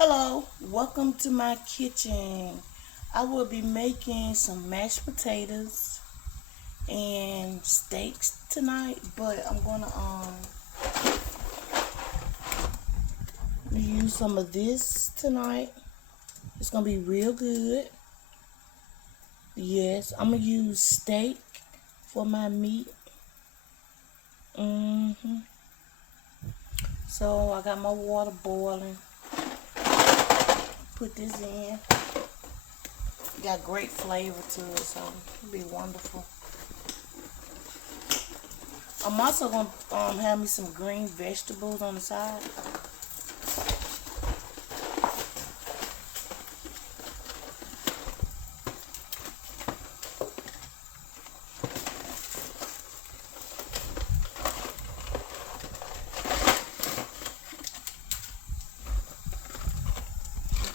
Hello, welcome to my kitchen. I will be making some mashed potatoes and steaks tonight, but I'm gonna use some of this tonight. It's gonna be real good. Yes, I'm gonna use steak for my meat. So I got my water boiling. Put this in. Got great flavor to it, so it'll be wonderful. I'm also gonna have me some green vegetables on the side.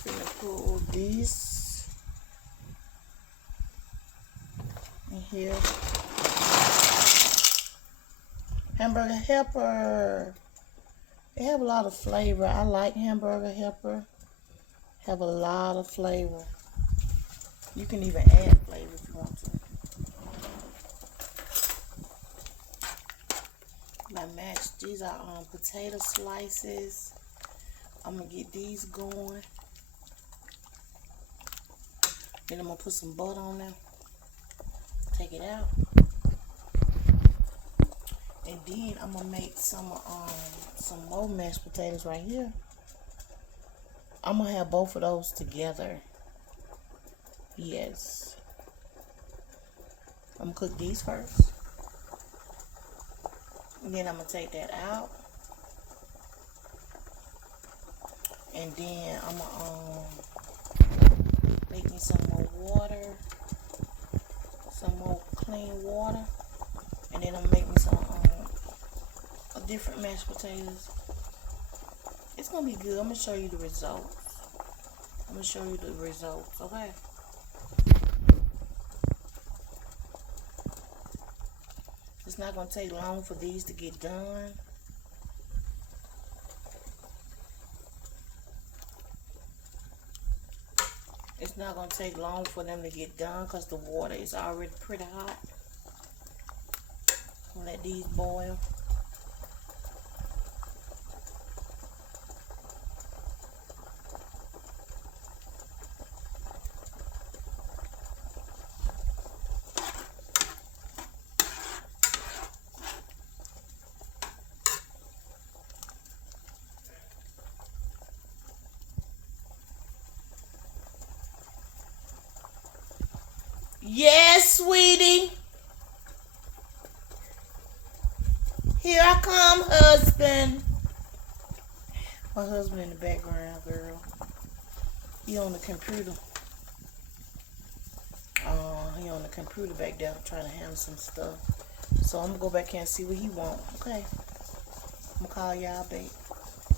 I'm gonna put this in here. Hamburger helper. They have a lot of flavor. I like hamburger helper. Have a lot of flavor. You can even add flavor if you want to. My mashed, these are potato slices. I'm gonna get these going. Then I'm gonna put some butter on there. Take it out. And then I'm gonna make some more mashed potatoes right here. I'm gonna have both of those together. Yes. I'm gonna cook these first. And then I'm gonna take that out. And then I'm gonna make me some more water. Some more clean water. And then I'm gonna make me some different mashed potatoes. It's gonna be good. I'm gonna show you the results. Okay? It's not gonna take long for these to get done. It's not gonna take long for them to get done because the water is already pretty hot. Let these boil. Yes, sweetie. Here I come, husband. My husband in the background, girl. He on the computer. He on the computer back there trying to handle some stuff. So I'm gonna go back here and see what he want. Okay. I'm gonna call y'all back.